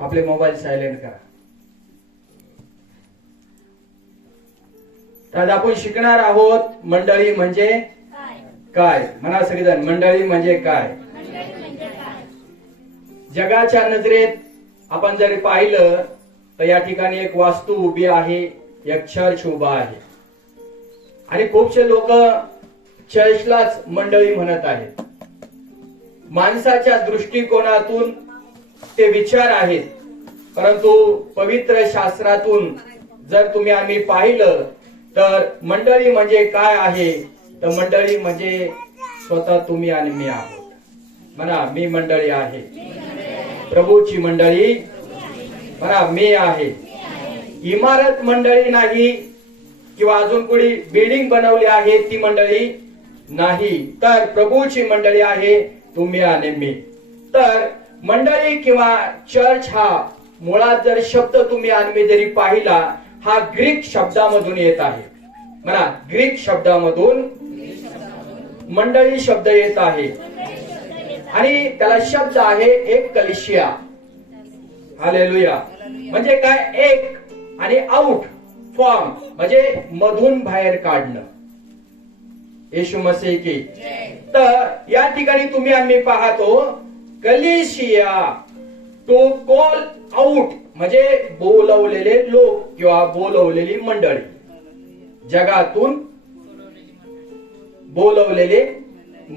आपले mobile silent करा. तर आपण शिकणार आहोत मंडळी म्हणजे काय. म्हणा सगळेजण, मंडळी म्हणजे काय. जगाच्या नजरेत आपण जर पाहिलं तर या ठिकाणी एक वास्तू उभी आहे, एक चर्च उभा आहे आणि खूपसे लोक चर्चलाच मंडळी म्हणत आहेत. माणसाच्या दृष्टिकोनातून ते विचार आहेत, परंतु पवित्र शास्त्रातून जर तुम्ही आम्ही पाहिलं तर मंडळी म्हणजे काय आहे, तर मंडळी म्हणजे स्वतः तुम्ही आणि मी आहोत. म्हणा, मी मंडळी आहे. प्रभूची मंडळी म्हणा, मी आहे. इमारत मंडळी नाही किंवा अजून कोणी बिल्डिंग बनवली आहे ती मंडळी नाही, तर प्रभूची मंडळी आहे, तुम्ही आणि मी. तर मंडळी किंवा चर्च हा मुळात जर शब्द तुम्ही आणि मी जरी पाहिला, हा ग्रीक शब्दामधून येत आहे. म्हणा, ग्रीक शब्दामधून मंडळी शब्द येत आहे आणि त्याला शब्द आहे एक कलिशिया. हालेलुया. म्हणजे काय, एक आणि आउट फॉर्म म्हणजे मधून बाहेर काढणं. येशू मसीह की. तर या ठिकाणी तुम्ही आम्ही पाहतो कलिशिया टू कॉल आउट म्हणजे बोलवलेले लोक किंवा बोलवलेली मंडळी, जगातून बोलवलेले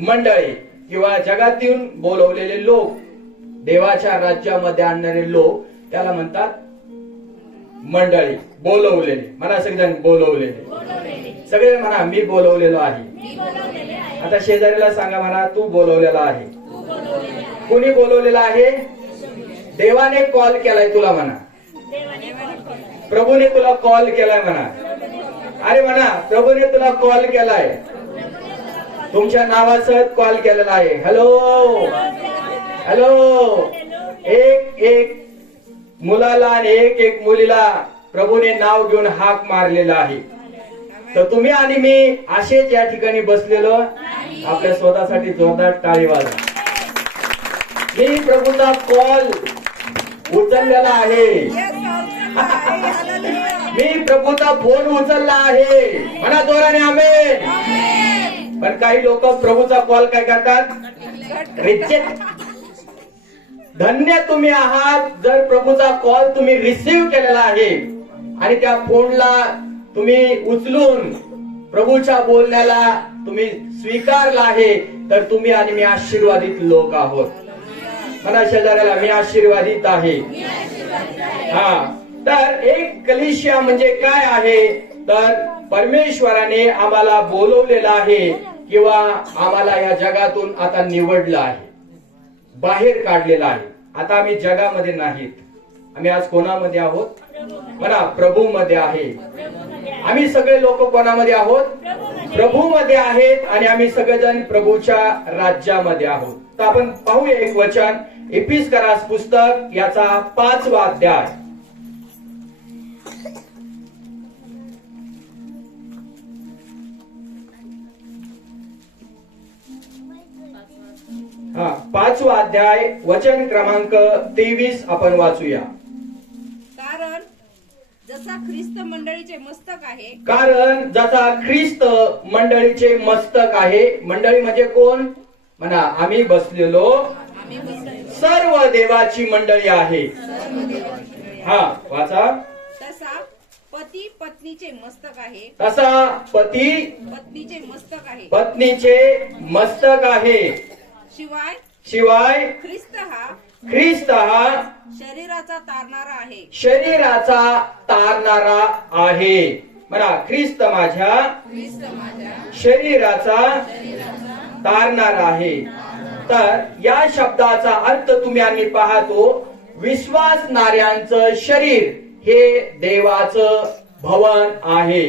मंडळी किंवा जगातून बोलवलेले लोक, देवाच्या राज्यामध्ये आणणारे लोक, त्याला म्हणतात मंडळी. बोलवलेले म्हणा सगळेजण, बोलवलेले. सगळे म्हणा, मी बोलवलेलो आहे. आता शेजारीला सांगा, म्हणा, तू बोलवलेला आहे. कोणी बोलवलेला आहे? देवाने कॉल केलाय तुला. म्हणा, प्रभूने तुला कॉल केलाय. म्हणा, अरे म्हणा, प्रभूने तुला कॉल केलाय. तुमच्या नावासह कॉल केलेला आहे. Hello hello. एक एक मुलाला आणि एक एक मुलीला प्रभूने नाव घेऊन हाक मारलेला आहे. तर तुम्ही आणि मी असेच या ठिकाणी बसलेलो आपल्या स्वतःसाठी जोरदार टाळी वाजवा. मी प्रभूचा कॉल उचललेला आहे. मी प्रभूचा फोन उचलला आहे. म्हणा जोराने आमेन. पण काही लोक प्रभूचा कॉल काय करतात? रिजेक्ट. धन्य तुम्ही आहात जर प्रभूचा कॉल तुम्ही रिसीव्ह केलेला आहे आणि त्या फोनला तुम्ही उचलून प्रभूच्या बोलण्याला तुम्ही स्वीकारला आहे, तर तुम्ही आणि मी आशीर्वादित लोक आहोत. म्हणा शेजाऱ्याला, मी आशीर्वादित आहे. हा. तर एक कलिशिया म्हणजे काय आहे, तर परमेश्वराने आम्हाला बोलवलेलं आहे किंवा आम्हाला या जगातून आता निवडलं आहे, बाहेर काढलेलं आहे. आता आम्ही जगामध्ये नाहीत. आम्ही आज कोणामध्ये आहोत? म्हणा, प्रभू मध्ये आहे. आम्ही सगळे लोक कोणामध्ये आहोत? प्रभू मध्ये आहेत आणि आम्ही सगळेजण प्रभूच्या राज्यामध्ये आहोत. तर आपण पाहूया एक वचन, इफिसकरास पुस्तक याचा 5वा अध्याय. हा, 5वा अध्याय वचन क्रमांक 23 आपण वाचूया. कारण जसा ख्रिस्त मंडळीचे मस्तक आहे. कारण जसा ख्रिस्त मंडळीचे मस्तक आहे. मंडळी म्हणजे कोण? म्हणा, आम्ही बसलेलो सर्व देवाची मंडळी आहे. हा, वाचा. तसा पती पत्नीचे मस्तक आहे. तसा पती पत्नीचे मस्तक आहे. पत्नीचे मस्तक आहे. शिवाय शिवाय ख्रिस्त हा शरीराचा तारणारा आहे. शरीराचा तारणारा आहे. म्हणा, ख्रिस्त माझ्या शरीराचा तारणारा आहे. तर या शब्दाचा अर्थ तुम्ही आम्ही पाहतो, विश्वासणाऱ्यांचं शरीर हे देवाचं भवन आहे,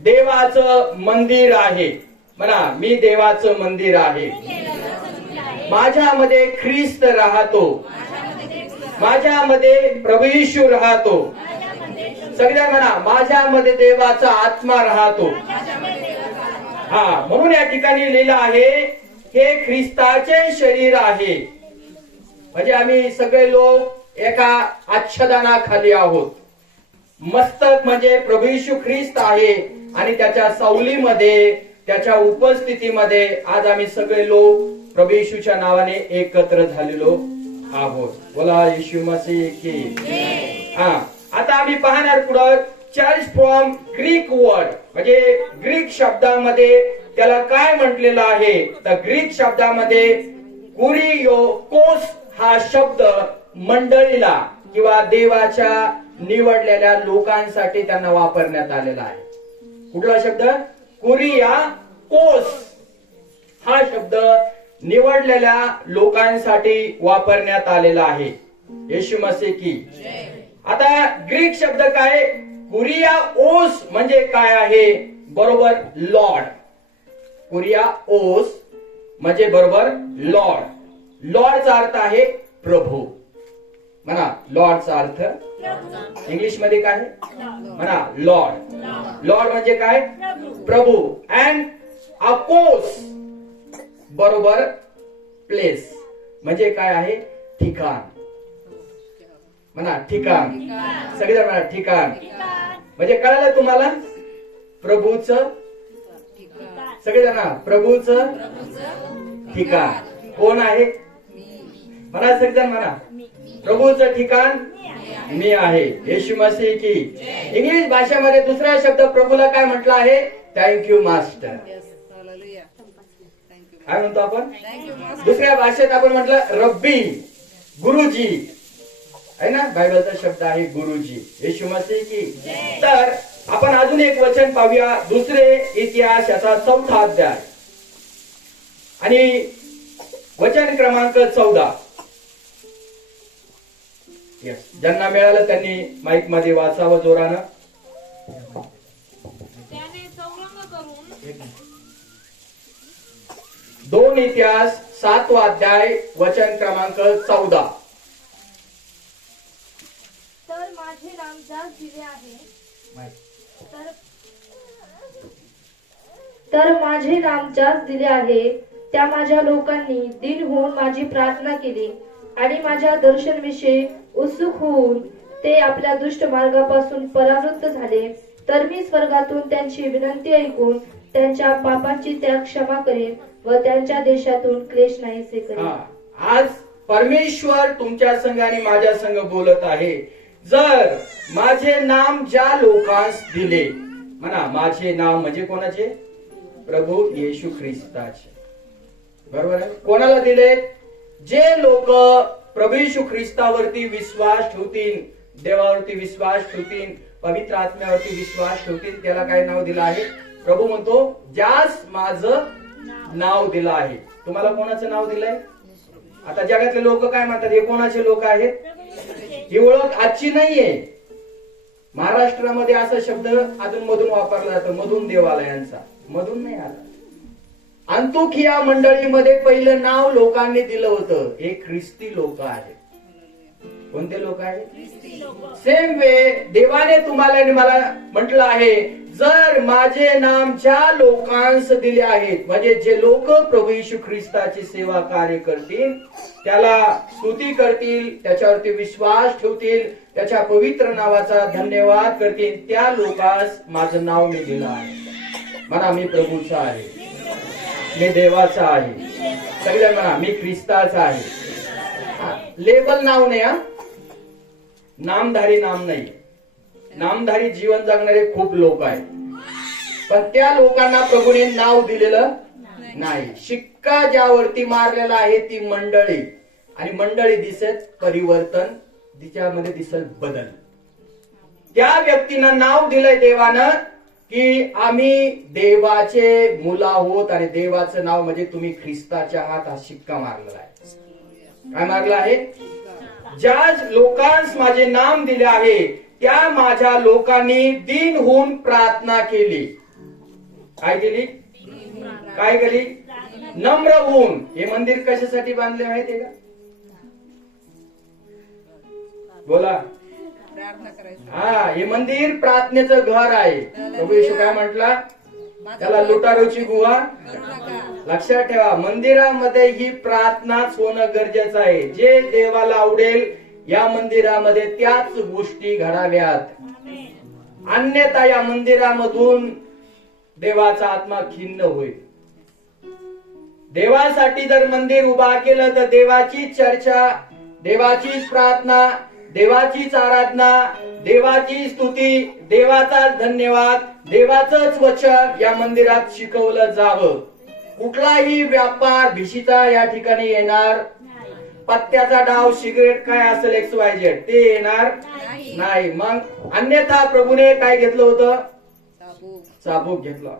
देवाचं मंदिर आहे. म्हणा, मी देवाचं मंदिर आहे. माझ्यामध्ये ख्रिस्त राहतो, माझ्यामध्ये प्रभू येशू राहतो. सगळ्या म्हणा, माझ्यामध्ये देवाचा आत्मा राहतो. हा, म्हणून या ठिकाणी लिहिलं आहे, हे ख्रिस्ताचे शरीर आहे. म्हणजे आम्ही सगळे लोक एका आच्छादनाखाली आहोत. मस्तक म्हणजे प्रभू येशू ख्रिस्त आहे आणि त्याच्या सावलीमध्ये, त्याच्या उपस्थितीमध्ये आज आम्ही सगळे लोक प्रभू येशूच्या नावाने एकत्र झालेलो आहोत. बोला येशू मसीह की. आता आम्ही पाहणार पुढं चर्च फ्रॉम ग्रीक वर्ड, म्हणजे ग्रीक शब्दामध्ये त्याला काय म्हटलेलं आहे. तर ग्रीक शब्दामध्ये कुरियोकोस हा शब्द मंडळीला किंवा देवाच्या निवडलेल्या लोकांसाठी त्यांना वापरण्यात आलेला आहे. कुठला शब्द? कुरियाकोस हा शब्द निवडलेल्या लोकांसाठी वापरण्यात आलेला आहे. येशू मसीह की. आता ग्रीक शब्द काय? कुरियाओस म्हणजे काय आहे? बरोबर लॉर्ड. कुरियाओस म्हणजे बरोबर लॉर्ड. लॉर्डचा अर्थ आहे प्रभू. म्हणा लॉर्डचा अर्थ इंग्लिश मध्ये काय म्हणा? लॉर्ड. लॉर्ड म्हणजे काय? प्रभू. अँड अकोस बरोबर प्लेस म्हणजे काय आहे? ठिकाण. म्हणा ठिकाण. सगळेजण म्हणा ठिकाण. म्हणजे कळालं तुम्हाला? प्रभूचं सगळेजण प्रभूचं ठिकाण कोण आहे? म्हणा सगळेजण म्हणा प्रभूचं ठिकाण मी आहे. येशू मसीह की. इंग्लिश भाषेमध्ये दुसरा शब्द प्रभूला काय म्हटलं आहे? Thank you master. काय म्हणतो आपण? दुसऱ्या भाषेत आपण म्हटलं रब्बी, गुरुजी आहे ना. बायबलचा शब्द आहे गुरुजी. येशू मसीह की. तर आपण अजून एक वचन पाहूया. दुसरे इतिहास याचा 4था अध्याय आणि वचन क्रमांक 14. ज्यांना मिळालं त्यांनी माईक मध्ये वाचावं जोरानं. त्याने चौरंग करून 2 इतिहास 7वा अध्याय वचन क्रमांक 14. तर माझे नाम ज्यास दिले आहे तर माझे नाम ज्यास दिले आहे त्या माझ्या लोकांनी दिन होऊन माझी प्रार्थना केली आणि माझ्या दर्शनविषयी उत्सुक होऊन ते आपल्या दुष्ट मार्गापासून परावृत्त झाले, तर मी स्वर्गातून त्यांची विनंती ऐकून त्यांच्या पापांची त्या क्षमा करेन व त्यांच्या देशातून क्लेश नाहीसे करेन. आज परमेश्वर तुमच्या संघ आणि माझ्या संघ बोलत आहे. जर माझे नाम ज्या लोकांस दिले, म्हणा माझे नाम म्हणजे कोणाचे? प्रभू येशू ख्रिस्ताचे. बरोबर आहे. कोणाला दिले? जे लोक प्रभू येशू ख्रिस्तावरती विश्वास ठेवतील, देवावरती विश्वास ठेवतील, पवित्र आत्म्यावरती विश्वास ठेवतील, त्याला काय नाव दिलं आहे? प्रभू म्हणतो ज्यास माझं नाव दिलं आहे. तुम्हाला कोणाचं नाव दिलंय? आता जगातले लोक काय म्हणतात? हे कोणाचे लोक आहेत? ही ओळख आजची नाहीये. महाराष्ट्रामध्ये असा शब्द अधून मधून वापरला जातो, मधून देवालयांचा. मधून नाही आला. अंतोखिया मंडळीमध्ये पहिलं नाव लोकांनी दिलं होतं. हे ख्रिस्ती लोक आहेत. कोणते लोक आहेत? सेम वे देवाने तुम्हाला आणि मला म्हटलं आहे, जर माझे नाम ज्या लोकांस दिले आहेत, म्हणजे जे लोक प्रभू येशू ख्रिस्ताची सेवा कार्य करतील, त्याला स्तुती करतील, त्याच्यावरती विश्वास ठेवतील, त्याच्या पवित्र नावाचा धन्यवाद करतील, त्या लोकांस माझं नाव मी दिलं आहे. म्हणा मी प्रभूचा आहे, मी देवाचा आहे. सगळे म्हणा मी ख्रिस्ताचा आहे. लेबल नाव नाही हा. नामधारी नाम नाही. नामधारी जीवन जगणारे खूप लोक आहेत, पण त्या लोकांना प्रभूने नाव दिलेलं नाही. शिक्का ज्यावरती मारलेला आहे ती मंडळी, आणि मंडळी दिसत परिवर्तन, तिच्यामध्ये दिसत बदल. त्या व्यक्तींना नाव दिलंय देवानं की आम्ही देवाचे मुलं आहोत, आणि देवाचं नाव म्हणजे तुम्ही ख्रिस्ताचे आहात, हा शिक्का मारलेला आहे. काय मारला आहे? ज्या लोकांस माझे नाम दिले आहे त्या माझ्या लोकांनी दिन होऊन प्रार्थना केली. काय केली? काय केली? नम्र होऊन. हे मंदिर कशासाठी बांधले माहितीये का? बोला. हा, हे मंदिर प्रार्थनेचं घर आहे. प्रभू येशू काय म्हटला? त्याला लुटारूची गुहा. लक्षात ठेवा, मंदिरामध्ये ही प्रार्थनाच होणं गरजेचं आहे. जे देवाला आवडेल या मंदिरामध्ये त्याच गोष्टी घडाव्यात, अन्यथा या मंदिरामधून देवाचा आत्मा खिन्न होईल. देवासाठी जर मंदिर उभा केलं तर देवाचीच चर्चा, देवाचीच प्रार्थना, देवाचीच आराधना, देवाची स्तुती, देवाचाच धन्यवाद, देवाचंच वचन या मंदिरात शिकवलं जावं. कुठलाही व्यापार भिशीचा या ठिकाणी येणार, पत्त्याचा डाव, सिगरेट काय असेल XYZ ते येणार नाही. मग अन्यथा प्रभूने काय घेतलं होतं? चाबूक घेतला.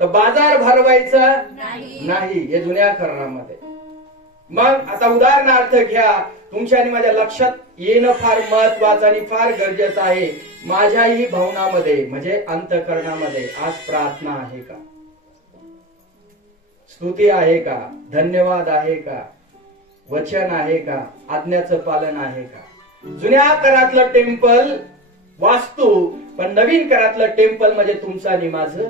तर बाजार भरवायचा नाही हे जुन्या करारामध्ये. मग आता उदाहरणार्थ घ्या, तुमच्या आणि माझ्या लक्षात येणं फार महत्वाचं आणि फार गरजेचं आहे. माझ्याही भावनामध्ये म्हणजे अंतःकरणामध्ये आज प्रार्थना आहे का? स्तुती आहे का? धन्यवाद आहे का? वचन आहे का? आज्ञाचं पालन आहे का? जुन्या करातलं टेम्पल वास्तू, पण नवीन करातलं टेम्पल म्हणजे तुमचं आणि माझं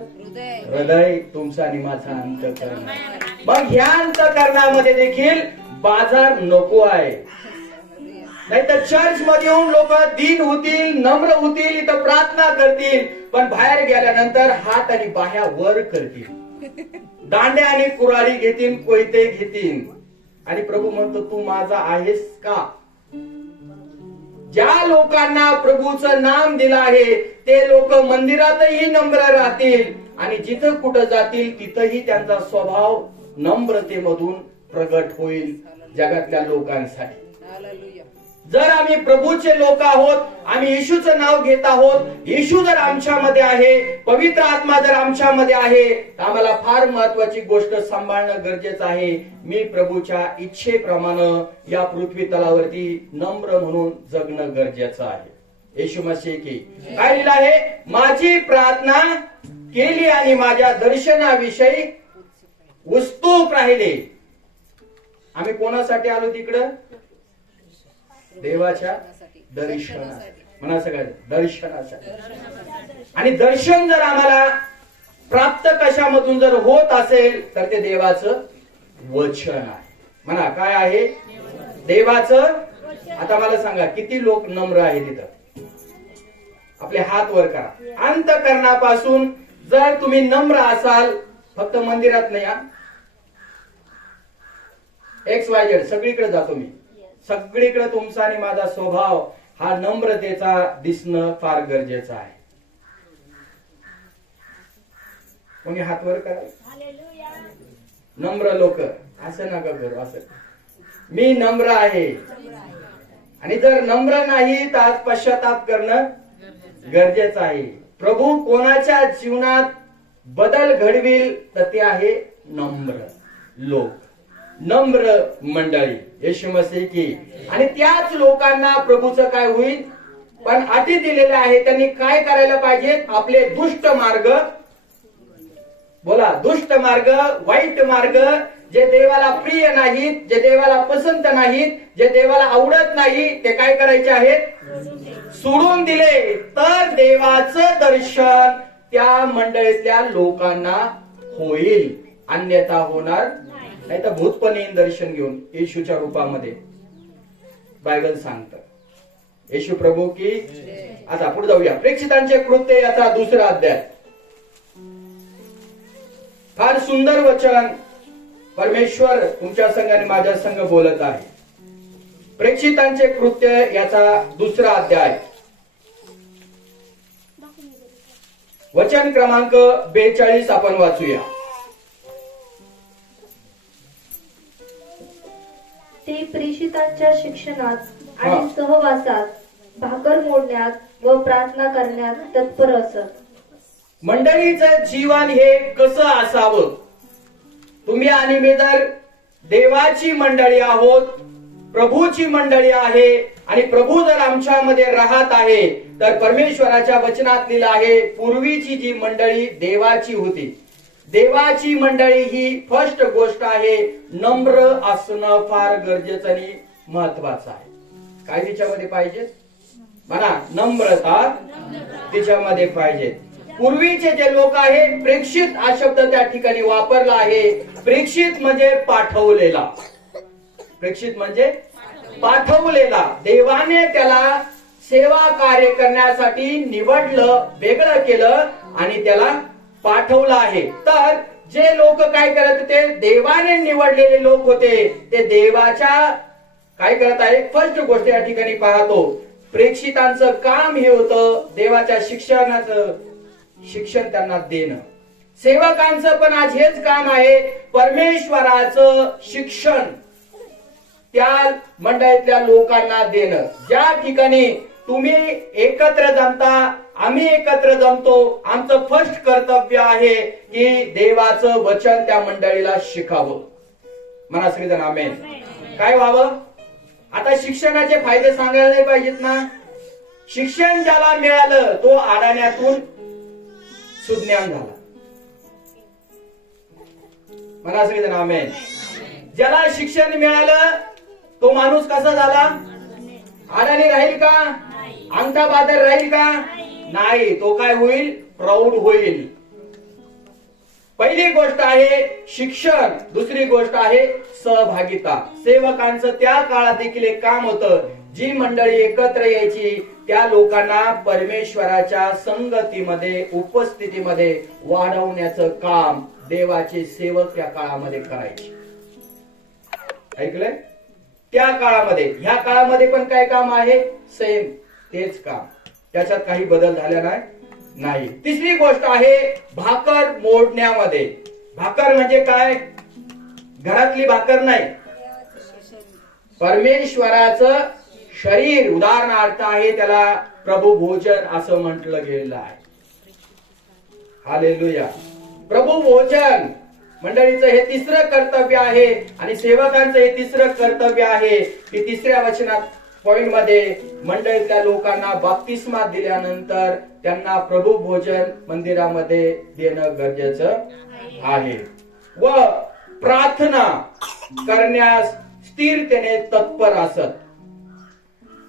हृदय, तुमचं आणि माझं अंतःकरण. मग ह्या अंतःकरणामध्ये देखील बाजार नको आहे. नाहीतर चर्च मध्ये येऊन लोक दीन होतील, नम्र होतील, इथं प्रार्थना करतील, पण बाहेर गेल्यानंतर हात आणि बाह्या वर करतील, दांड्या आणि कुऱ्हाडी घेतील, कोयते घेतील. आणि प्रभू म्हणतो तू माझा आहेस का? ज्या लोकांना प्रभूचं नाम दिलं आहे ते लोक मंदिरातही नम्र राहतील आणि जिथं कुठं जातील तिथंही त्यांचा स्वभाव नम्रतेमधून प्रगट होईल जगातल्या लोकांसाठी. जर आम्ही प्रभूचे लोक आहोत, आम्ही येशूचं नाव घेत आहोत, येशू जर आमच्यामध्ये आहे, पवित्र आत्मा जर आमच्यामध्ये आहे, तर आम्हाला फार महत्वाची गोष्ट सांभाळणं गरजेचं आहे. मी प्रभूच्या इच्छेप्रमाणे या पृथ्वी तलावरती नम्र म्हणून जगणं गरजेचं आहे. येशू मसीह की काय लिहिलं आहे? माझी प्रार्थना केली आणि माझ्या दर्शनाविषयी उत्सुक राहिले. आम्ही कोणासाठी आलो तिकडं? देवाच्या दर्शनासाठी. म्हणा सगळ्यात दर्शनासाठी. आणि दर्शन जर आम्हाला प्राप्त कशामधून जर होत असेल तर ते देवाचं वचन आहे. म्हणा काय आहे? देवाचं. आता मला सांगा किती लोक नम्र आहेत इथं? आपले हात वर करा. अंतःकरणापासून जर तुम्ही नम्र असाल, फक्त मंदिरात नाही, XYZ सगळीकडे जातो मी, सगळीकडे तुमचा आणि माझा स्वभाव हा नम्रतेचा दिसणं फार गरजेचं आहे. कोणी हात वर करा. नम्र लोक असं नका करू. असं मी नम्र आहे. आणि जर नम्र नाही तर आज पश्चाताप करणं गरजेचं आहे. प्रभू कोणाच्या जीवनात बदल घडविल तर ते आहे नम्र लोक, नम्र मंडळी. येशू मसीह की. आणि त्याच लोकांना प्रभूचं काय होईल? पण अटी दिलेले आहे. त्यांनी काय करायला पाहिजे? आपले दुष्ट मार्ग, बोला दुष्ट मार्ग, वाईट मार्ग, जे देवाला प्रिय नाहीत, जे देवाला पसंत नाहीत, जे देवाला आवडत नाही, ते काय करायचे आहेत? सोडून दिले तर देवाचं दर्शन त्या मंडळीतल्या लोकांना होईल, अन्यथा होणार नाही. तर भूत पण येईन दर्शन घेऊन येशूच्या रूपामध्ये, बायबल सांगतं. येशू प्रभू की. आता पुढे जाऊया. प्रेक्षितांचे कृत्य याचा 2रा अध्याय. फार सुंदर वचन परमेश्वर तुमच्या संघ आणि माझ्या संघ बोलत आहे. प्रेक्षितांचे कृत्य याचा 2रा अध्याय, वचन क्रमांक 42 आपण वाचूया. ते प्रेषितांच्या शिक्षणात आणि सहवासात, भाकर मोडण्यात व प्रार्थना करण्यात तत्पर असत. मंडळीचं जीवन हे कसं असावं? तुम्ही आणि मी जर देवाची मंडळी आहोत, प्रभूची मंडळी आहे, आणि प्रभू जर आमच्यामध्ये राहत आहे, तर परमेश्वराच्या वचनात लिहिलं आहे पूर्वीची जी मंडळी देवाची होती, देवाची मंडळी ही फर्स्ट गोष्ट आहे नम्र असणं फार गरजेचं आणि महत्वाचं आहे. काय तिच्यामध्ये पाहिजे? म्हणा नम्रता तिच्यामध्ये पाहिजे. पूर्वीचे जे लोक आहे, प्रेक्षित हा शब्द त्या ठिकाणी वापरला आहे. प्रेक्षित म्हणजे पाठवलेला. प्रेक्षित म्हणजे पाठवलेला, देवाने त्याला सेवा कार्य करण्यासाठी निवडलं, वेगळं केलं आणि त्याला पाठवलं आहे. तर जे लोक काय करत होते, देवाने निवडलेले लोक होते, ते देवाच्या काय करत आहे. फर्स्ट गोष्ट या ठिकाणी पाहतो, प्रेक्षितांचं काम हे होतं देवाच्या शिक्षण त्यांना देणं. सेवकांचं पण आज हेच काम आहे, परमेश्वराचं शिक्षण त्या मंडळीतल्या लोकांना देणं. ज्या ठिकाणी तुम्ही एकत्र जमता, आम्ही एकत्र जमतो, आमचं फर्स्ट कर्तव्य आहे की देवाचं वचन त्या मंडळीला शिकावं. म्हणा सगळेजण आमेन. काय व्हावं, आता शिक्षणाचे फायदे सांगायला नाही पाहिजेत ना. शिक्षण ज्याला मिळालं तो अडाण्यातून सुज्ञान झाला. म्हणा सगळेजण आमेन. ज्याला शिक्षण मिळालं तो माणूस कसा झाला, अडाणी राहील का, अंगठा बादर राहील का, नाही. तो काय होईल, प्राऊड होईल. पहिली गोष्ट आहे शिक्षण, दुसरी गोष्ट आहे सहभागिता. सेवकांचं त्या काळात देखील एक काम होतं, जी मंडळी एकत्र यायची त्या लोकांना परमेश्वराच्या संगतीमध्ये, उपस्थितीमध्ये वाढवण्याचं काम देवाचे सेवक त्या काळामध्ये करायचे. ऐकलंय, त्या काळामध्ये. ह्या काळामध्ये पण काय काम आहे, सेम तेच काम, त्याच्यात काही बदल झाला नाही. तिसरी गोष्ट आहे भाकर मोडण्यामध्ये. भाकर म्हणजे काय, घरातली भाकर नाही, परमेश्वराचं शरीर. उदाहरणार्थ आहे त्याला प्रभू भोजन असं म्हटलं गेलेलं आहे. हालेलुया. प्रभू भोजन मंडळीचं हे तिसरं कर्तव्य आहे आणि सेवकांचं हे तिसरं कर्तव्य आहे की तिसऱ्या वचनात पॉइंट मध्ये मंडळीतल्या लोकांना बाप्तिस्मा दिल्यानंतर त्यांना प्रभू भोजन मंदिरामध्ये देणं गरजेचं आहे व प्रार्थना करण्यास स्थिरतेने तत्पर असत.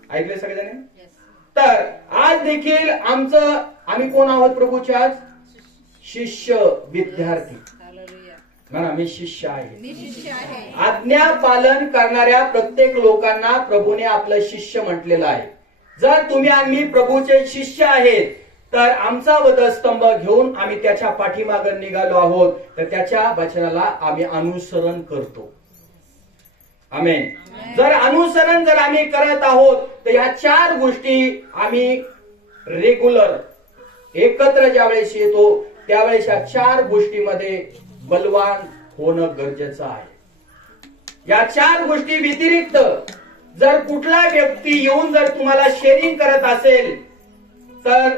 ऐकले सगळेजण. तर आज देखील आम्ही कोण आहोत, प्रभूचे आज शिष्य, विद्यार्थी. म्हणा मी शिष्य आहे. आज्ञा पालन करणाऱ्या प्रत्येक लोकांना प्रभूने आपलं शिष्य म्हटलेलं आहे. जर तुम्ही आम्ही प्रभूचे शिष्य आहेत तर आमचा वधस्तंभ घेऊन आम्ही त्याच्या पाठीमागे निघालो आहोत, तर त्याच्या वचनाला आम्ही अनुसरण करतो. आमेन. जर अनुसरण जर आम्ही करत आहोत तर या चार गोष्टी आम्ही रेग्युलर एकत्र ज्यावेळेस येतो त्यावेळेस या चार गोष्टीमध्ये बलवान होणं गरजेचं आहे. या चार गोष्टी व्यतिरिक्त जर कुठला व्यक्ती येऊन जर तुम्हाला शेअरिंग करत असेल तर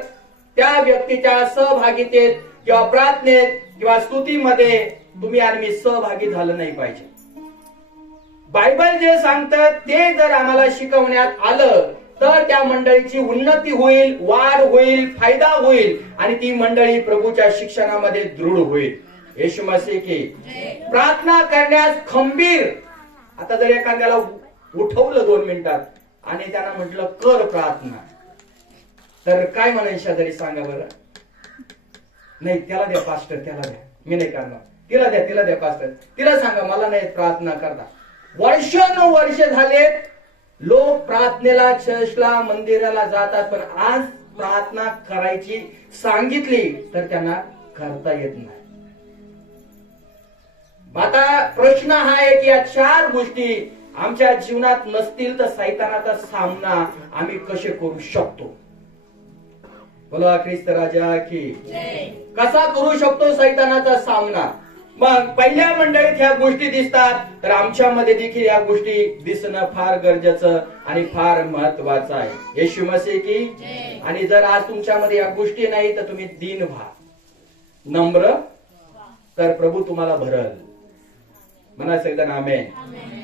त्या व्यक्तीच्या सहभागितेत किंवा प्रार्थनेत किंवा स्तुतीमध्ये तुम्ही आणि मी सहभागी झालं नाही पाहिजे. बायबल जे सांगतं ते जर आम्हाला शिकवण्यात आलं तर त्या मंडळीची उन्नती होईल, वाढ होईल, फायदा होईल आणि ती मंडळी प्रभूच्या शिक्षणामध्ये दृढ होईल. येशू मसीह की. प्रार्थना करण्यास खंबीर. आता जर एखाद्याला उठवलं 2 मिनिटात आणि त्यांना म्हटलं कर प्रार्थना, तर काय म्हणायचं शेजारी सांगा बरं. नाही त्याला द्या पास्टर, त्याला द्या, मी नाही करणार. तिला द्या पास्टर, तिला सांगा मला नाही प्रार्थना करता. वर्ष झालेत लोक प्रार्थनेला, चर्चला, मंदिराला जातात, पण आज प्रार्थना करायची सांगितली तर त्यांना करता येत नाही. आता प्रश्न हा आहे की या चार गोष्टी आमच्या जीवनात नसतील तर सैतानाचा सामना आम्ही कसे करू शकतो. बोला ख्रिस्त राजा की. कसा करू शकतो सैतानाचा सामना. मग पहिल्या मंडळीत ह्या गोष्टी दिसतात तर आमच्यामध्ये देखील या गोष्टी दिसणं फार गरजेचं आणि फार महत्वाचं आहे. येशू मसीह की. आणि जर आज तुमच्यामध्ये या गोष्टी नाही तर तुम्ही दीन व्हा, नम्र, तर प्रभू तुम्हाला भरल. म्हणायचं एकदा आमेन.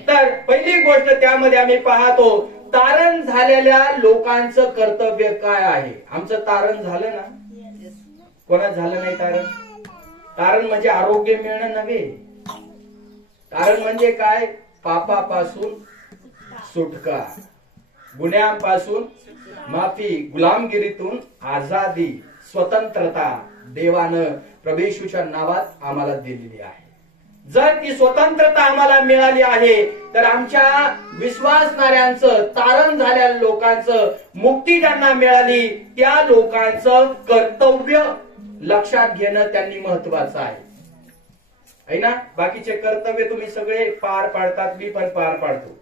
तर पहिली गोष्ट त्यामध्ये आम्ही पाहतो तारण झालेल्या लोकांचं कर्तव्य काय आहे. आमचं तारण झालं ना, कोणाच झालं नाही तारण. तारण म्हणजे आरोग्य मिळणं नव्हे. तारण म्हणजे काय, पापापासून सुटका, गुन्ह्यांपासून माफी, गुलामगिरीतून आजादी, स्वतंत्रता देवानं प्रभू येशूच्या नावात आम्हाला दिलेली आहे. जर ती स्वतंत्रता आम्हाला मिळाली आहे तर आमच्या विश्वासणाऱ्यांचं, तारण झालेल्या लोकांचं मुक्ती ज्यांना मिळाली त्या लोकांचं कर्तव्य लक्षात घेणं त्यांनी महत्वाचं आहे ना. बाकीचे कर्तव्य तुम्ही सगळे पार पाडतात, मी पण पार पाडतो,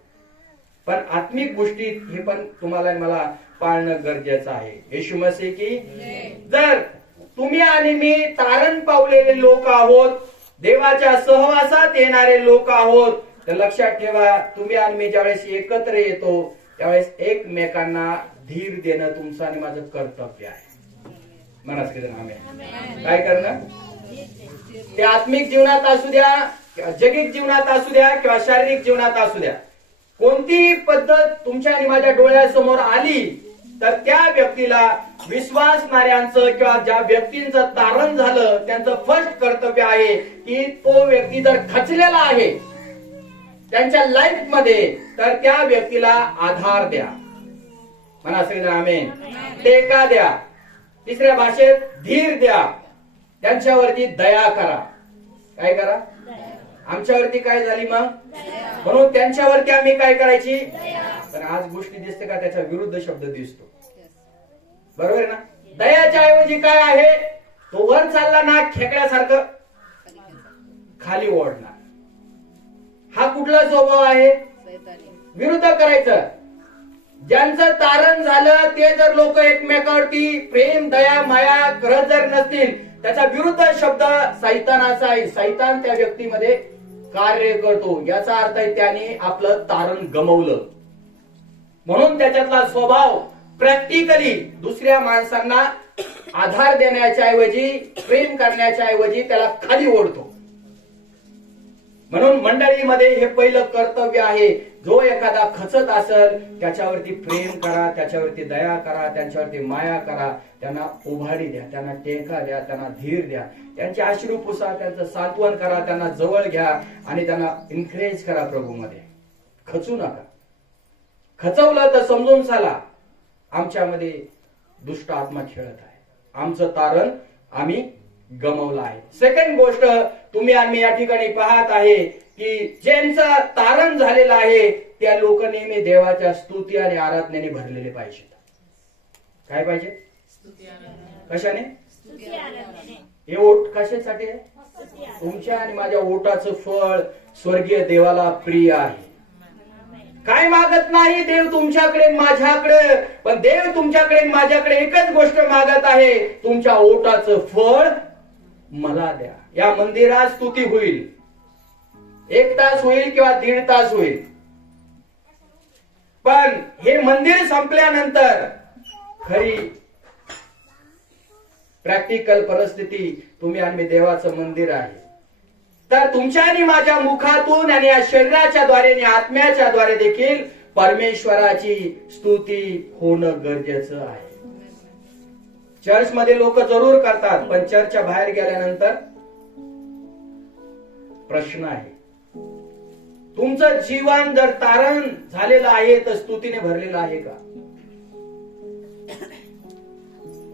पण आत्मिक गोष्टीत हे पण तुम्हाला मला पाळणं गरजेचं आहे. येशू मसीह की जर तुम्ही आणि मी तारण पावलेले लोक आहोत, देवाच्या सहवासात येणारे लोक आहोत, तर लक्षात ठेवा तुम्ही आणि मी ज्यावेळेस एकत्र येतो त्यावेळेस एकमेकांना धीर देणं तुमचं आणि माझं कर्तव्य आहे. मनास काय करणं, ते आत्मिक जीवनात असू द्या, जगिक जीवनात असू द्या किंवा शारीरिक जीवनात असू द्या, कोणतीही पद्धत तुमच्या आणि माझ्या डोळ्यासमोर आली तर त्या व्यक्तीला विश्वासणाऱ्यांचं किंवा ज्या व्यक्तींचं तारण झालं त्यांचं फर्स्ट कर्तव्य आहे की तो व्यक्ती जर खचलेला आहे त्यांच्या लाईफ मध्ये तर त्या व्यक्तीला आधार द्या. म्हणा सगळं आमेन. टेका द्या. तिसऱ्या भाषेत धीर द्या. त्यांच्यावरती दया करा. काय करा, आमच्यावरती काय झाली मग, म्हणून त्यांच्यावरती आम्ही काय करायची. पण आज गोष्टी दिसते का त्याच्या विरुद्ध शब्द दिसतो, बरोबर आहे ना. दयाच्या ऐवजी काय आहे, तो वर चालला ना खेकड्यासारखं खाली ओढणार. हा कुठला स्वभाव आहे, विरुद्ध करायचं. ज्यांचं तारण झालं ते जर लोक एकमेकावरती प्रेम, दया, माया करत जर नसतील त्याचा विरुद्ध शब्द सैतानाचा आहे. सैतान त्या व्यक्तीमध्ये कार्य करतो, याचा अर्थ आहे त्याने आपलं तारण गमवलं. म्हणून त्याच्यातला स्वभाव प्रॅक्टिकली दुसऱ्या माणसांना आधार देण्याच्या ऐवजी, प्रेम करण्याच्या ऐवजी त्याला खाली ओढतो. म्हणून मंडळीमध्ये हे पहिलं कर्तव्य आहे. जो एखादा खचत असेल त्याच्यावरती प्रेम करा, त्याच्यावरती दया करा, त्यांच्यावरती माया करा, त्यांना उभारी द्या, त्यांना टेका द्या, त्यांना धीर द्या, त्यांचे अश्रू पुसा, त्यांचं सांत्वन करा, त्यांना जवळ घ्या आणि त्यांना एन्करेज करा प्रभूमध्ये. खचू नका. खचवलं तर समजून चाला आमच्यामध्ये दुष्ट आत्मा खेळत आहे, आमचं तारण आम्ही गमवलं आहे. सेकंड गोष्ट तुम्ही आम्ही या ठिकाणी पाहत आहे की ज्यांचं तारण झालेलं आहे त्या लोक नेहमी देवाच्या स्तुती आणि आराधनेने भरलेले पाहिजेत. काय पाहिजे, कशाने, हे ओट कशासाठी आहे, तुमच्या आणि माझ्या ओटाचं फळ स्वर्गीय देवाला प्रिय आहे. काय मागत नाही देव तुमच्याकडे माझ्याकडे, पण देव तुमच्याकडे माझ्याकडे एकच गोष्ट मागत आहे, तुमच्या ओटाचं फळ मला द्या. या मंदिरात स्तुती होईल, 1 तास होईल किंवा 1.5 तास होईल, पण हे मंदिर संपल्यानंतर खरी प्रॅक्टिकल परिस्थिती तुम्ही आणि देवाचं मंदिर आहे. तर तुमच्या आणि माझ्या मुखातून आणि या शरीराच्या द्वारे आणि आत्म्याच्या द्वारे देखील परमेश्वराची स्तुती होणं गरजेचं आहे. चर्चमध्ये लोक जरूर करतात, पण चर्चच्या बाहेर गेल्यानंतर प्रश्न आहे. तुमचं जीवन जर तारण झालेलं आहे तर स्तुतीने भरलेलं आहे का.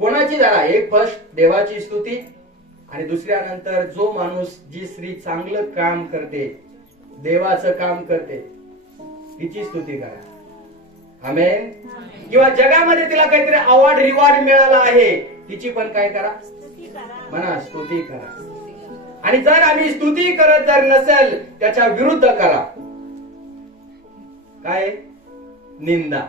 कोणाची जरा एक फर्स्ट देवाची स्तुती आणि दुसऱ्यानंतर जो माणूस जी स्त्री चांगलं काम करते, देवाचं काम करते, तिची स्तुती करा. आमेन. किंवा जगामध्ये तिला काहीतरी अवॉर्ड रिवॉर्ड मिळाला आहे, तिची पण काय करा, म्हणा स्तुती करा. आणि जर आम्ही स्तुती करत जर नसेल त्याच्या विरुद्ध करा. काय, निंदा,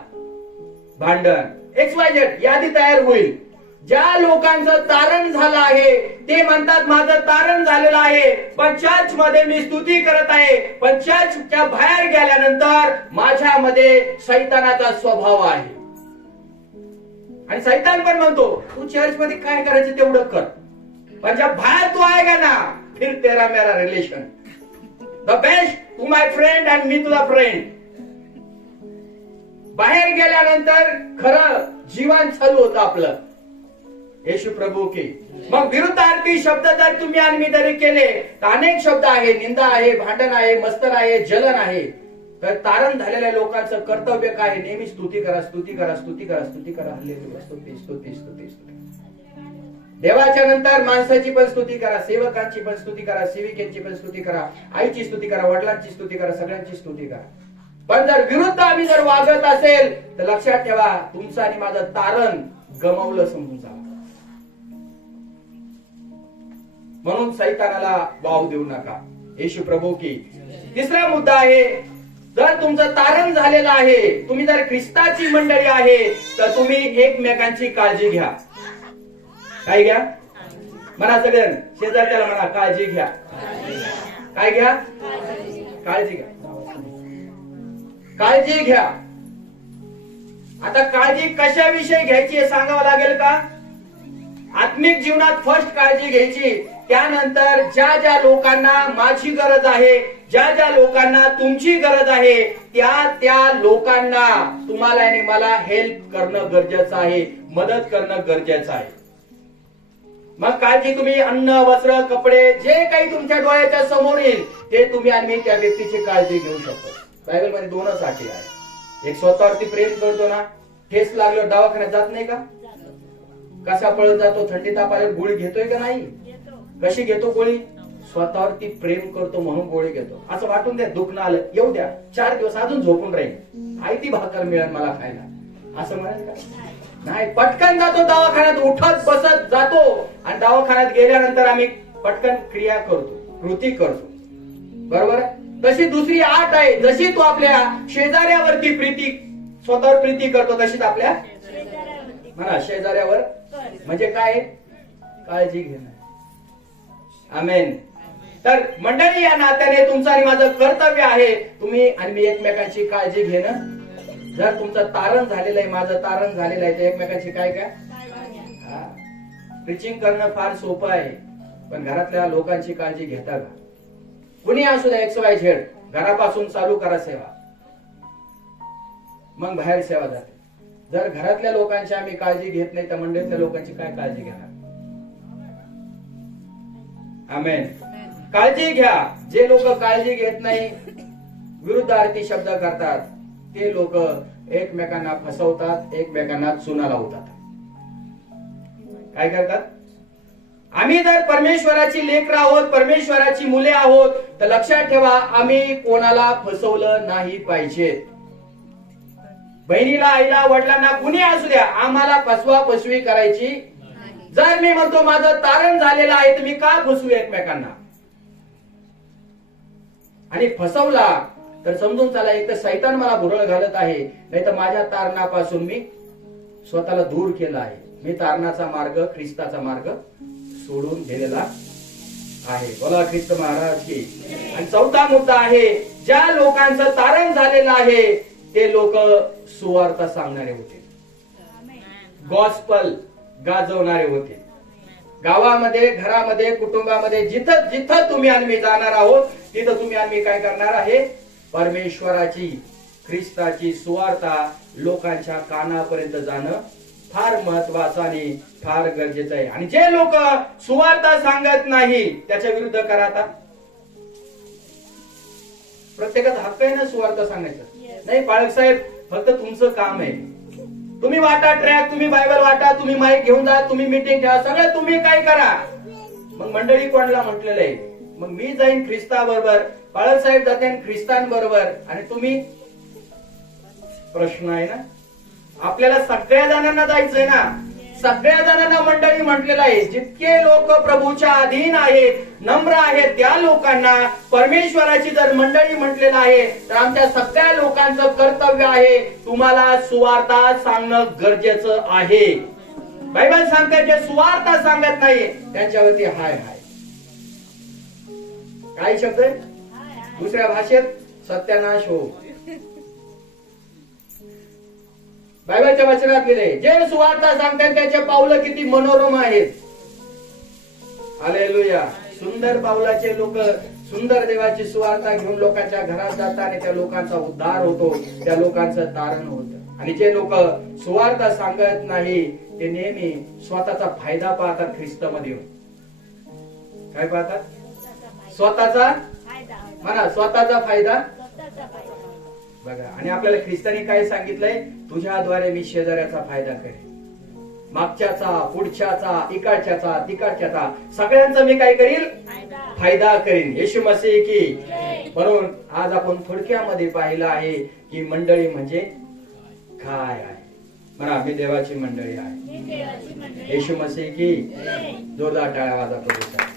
भांडण, XYZ यादी तयार होईल. ज्या लोकांचं तारण झालं आहे ते म्हणतात माझं तारण झालेलं आहे, पण चर्च मध्ये मी स्तुती करत आहे, पण चर्चच्या बाहेर गेल्यानंतर माझ्यामध्ये सैतानाचा स्वभाव आहे. आणि सैतान पण म्हणतो तू चर्च मध्ये काय करायचं तेवढं कर, पण जब बाहेर तू आएगा ना फिर तेरा मेरा रिलेशन द बेस्ट, तू माय फ्रेंड अँड मी तुझा फ्रेंड. बाहेर गेल्यानंतर खरं जीवन चालू होतं आपलं. येशू प्रभू की. मग विरुद्धार्थी शब्द जर तुम्ही आणि मी जरी केले तर अनेक शब्द आहे, निंदा आहे, भांडण आहे, मस्तर आहे, जलन आहे. तर तारण झालेल्या लोकांचं कर्तव्य काय आहे, नेहमी स्तुती करा, स्तुती करा, स्तुती करा, स्तुती करा. हल्लेलुया, स्तुती स्तुती स्तुती स्तुती. देवाच्या नंतर माणसाची पण स्तुती करा, सेवकांची पण स्तुती करा, सेविकेची पण स्तुती करा, आईची स्तुती करा, वडिलांची स्तुती करा, सगळ्यांची स्तुती करा. पण जर विरुद्ध आम्ही जर वागत असेल तर लक्षात ठेवा, तुमचं आणि माझं तारण गमावलं समजून जा. म्हणून सैतानाला वाव देऊ नका. येशू प्रभू की. तिसरा मुद्दा आहे, जर तुमचं तारण झालेलं आहे, तुम्ही जर ख्रिस्ताची मंडळी आहे, तर तुम्ही एकमेकांची काळजी घ्या. काय घ्या म्हणा, सगळ्यांना शेजारच्याला म्हणा, काळजी घ्या. काय घ्या? काळजी घ्या. काळजी घ्या. आता काळजी कशाविषयी घ्यायची हे सांगावं लागेल का? आत्मिक जीवनात फर्स्ट काळजी घ्यायची, त्यानंतर ज्या ज्या लोकांना माझी गरज आहे, ज्या ज्या लोकांना तुमची गरज आहे, त्या त्या लोकांना तुम्हाला आणि मला हेल्प करणं गरजेचं आहे, मदत करणं गरजेचं आहे. मग काळजी तुम्ही अन्न, वस्त्र, कपडे जे काही तुमच्या डोळ्याच्या समोर येईल ते तुम्ही आणि मी त्या व्यक्तीची काळजी घेऊ शकतो. बायबल मध्ये दोनच अटी आहे. एक स्वतःवरती प्रेम करतो ना, ठेस लागल्यावर दवाखान्यात जात नाही का? कसा पळत जातो, थंडी ताप आल्यावर गोळी घेतोय का नाही? कशी घेतो गोळी? स्वतःवरती प्रेम करतो म्हणून गोळी घेतो. असं वाटून द्या, दुखणं आलं येऊ द्या, 4 दिवस अजून झोपून राहील, आयती भाकर मिळेल मला खायला, असं म्हणाल का? नाही, पटकन जातो दवाखान्यात, उठत बसत जातो आणि दवाखान्यात गेल्यानंतर आम्ही पटकन क्रिया करतो, कृती करतो. बरोबर आहे? तशी दुसरी आट आहे, जशी तू आपल्या शेजाऱ्यावरती प्रीती, स्वतःवर प्रीती करतो, तशीच आपल्या म्हणा शेजाऱ्यावर, म्हणजे काय? काळजी घेणं. आमेन. तर मंडळी, या नात्याने तुमचं आणि माझं कर्तव्य आहे, तुम्ही आणि मी एकमेकांची काळजी घेणं. जर तुमचं तारण झालेलं आहे, माझं तारण झालेलं आहे, तर एकमेकांची काय प्रीचिंग करणं फार सोपं आहे, पण घरातल्या लोकांची काळजी घेता का? कुणी असू द्या, XYZ, घरापासून चालू करा सेवा, मग बाहेर सेवा जाते. जर घरातल्या लोकांची आम्ही काळजी घेत नाही तर मंडळीतल्या लोकांची काय काळजी घेणार? आमेन. काळजी घ्या. जे लोक काळजी घेत नाही, विरुद्धार्थी शब्द करतात, ते लोक एकमेकांना फसवतात, एकमेकांना चुना लावतात. काय करतात? आम्ही जर परमेश्वराची लेकरं आहोत, परमेश्वराची मुले आहोत, तर लक्षात ठेवा, आम्ही कोणाला फसवलं नाही पाहिजे. बहिणीला, आईला, वडिलांना, कुणी असू द्या, आम्हाला फसवा फसवी करायची. जर मी म्हणतो माझं तारण झालेलं आहे, तर मी का फसवू एकमेकांना? आणि फसवला तर समजून चला, एक तर सैतान मला भुरळ घालत आहे, नाही तर माझ्या तारणापासून मी स्वतःला दूर केला आहे. मी तारणाचा मार्ग, ख्रिस्ताचा मार्ग सोडून गेलेला आहे. बोला ख्रिस्त महाराज की. आणि चौथा मुद्दा आहे, ज्या लोकांचं तारण झालेलं आहे ते लोक सुवार्ता सांगणारे होते, गॉस्पल गाजवणारे होते. गावामध्ये, घरामध्ये, कुटुंबामध्ये, जिथं जिथं तुम्ही आणि मी जाणार आहोत, तिथं तुम्ही आणि मी काय करणार आहे? परमेश्वराची, ख्रिस्ताची सुवार्ता लोकांच्या कानापर्यंत जाणं फार महत्वाचं आणि फार गरजेचं आहे. आणि जे लोक सुवार्ता सांगत नाही त्याच्या विरुद्ध करा. आता प्रत्येकाचा हक्क आहे ना सुवार्ता सांगायचं. नाही पाळक साहेब, फक्त तुमचं काम आहे, तुम्ही वाटा ट्रॅक, तुम्ही बायबल वाटा, तुम्ही माईक घेऊन जा, तुम्ही मीटिंग ठेवा, सगळं तुम्ही काय करा. मग मंडळी कोणाला म्हटलेलं आहे? मग मी जाईन ख्रिस्ताबरोबर, पाळक साहेब जाते ख्रिस्तांबरोबर, आणि तुम्ही? प्रश्न आहे ना. आपल्याला सगळ्या जणांना जायचंय ना, सगळ्या जणांना मंडळी म्हटलेलं आहे. जितके लोक प्रभूच्या अधीन आहेत, नम्र आहेत, त्या लोकांना परमेश्वराची जर मंडळी म्हटलेलं आहे, तर आमच्या सगळ्या लोकांचं कर्तव्य आहे तुम्हाला सुवार्ता सांगणं गरजेचं आहे. बायबल सांगते जे सुवार्ता सांगत नाही त्यांच्यावरती हाय हाय. काय शब्द आहे? दुसऱ्या भाषेत सत्यानाश हो. बायबलच्या वचनात लिहिले, जे सुवार्ता सांगतात त्याचे पावलं किती मनोरम आहेत. हालेलुया. सुंदर पावलाचे लोक सुंदर देवाची सुवार्ता घेऊन लोकांच्या घरात जातात आणि त्या लोकांचा उद्धार होतो, त्या लोकांचं तारण होतं. आणि जे लोक सुवार्ता सांगत नाही ते नेहमी स्वतःचा फायदा पाहतात. ख्रिस्तामध्ये काय पाहतात? स्वतःचा म्हणा, स्वतःचा फायदा बघा. आणि आपल्याला ख्रिस्ताने काय सांगितलंय? तुझ्याद्वारे मी शेजाऱ्याचा फायदा करेन. मागच्याचा, पुढच्याचा, इकडच्याचा, तिकडच्याचा, सगळ्यांचा मी काय करील? फायदा करीन. येशू मसीह की. म्हणून आज आपण थोडक्यामध्ये पाहिलं आहे की मंडळी म्हणजे काय आहे. म्हणा, मी देवाची मंडळी आहे. येशू मसीह की. जोरदार टाळ्या वाजा करू.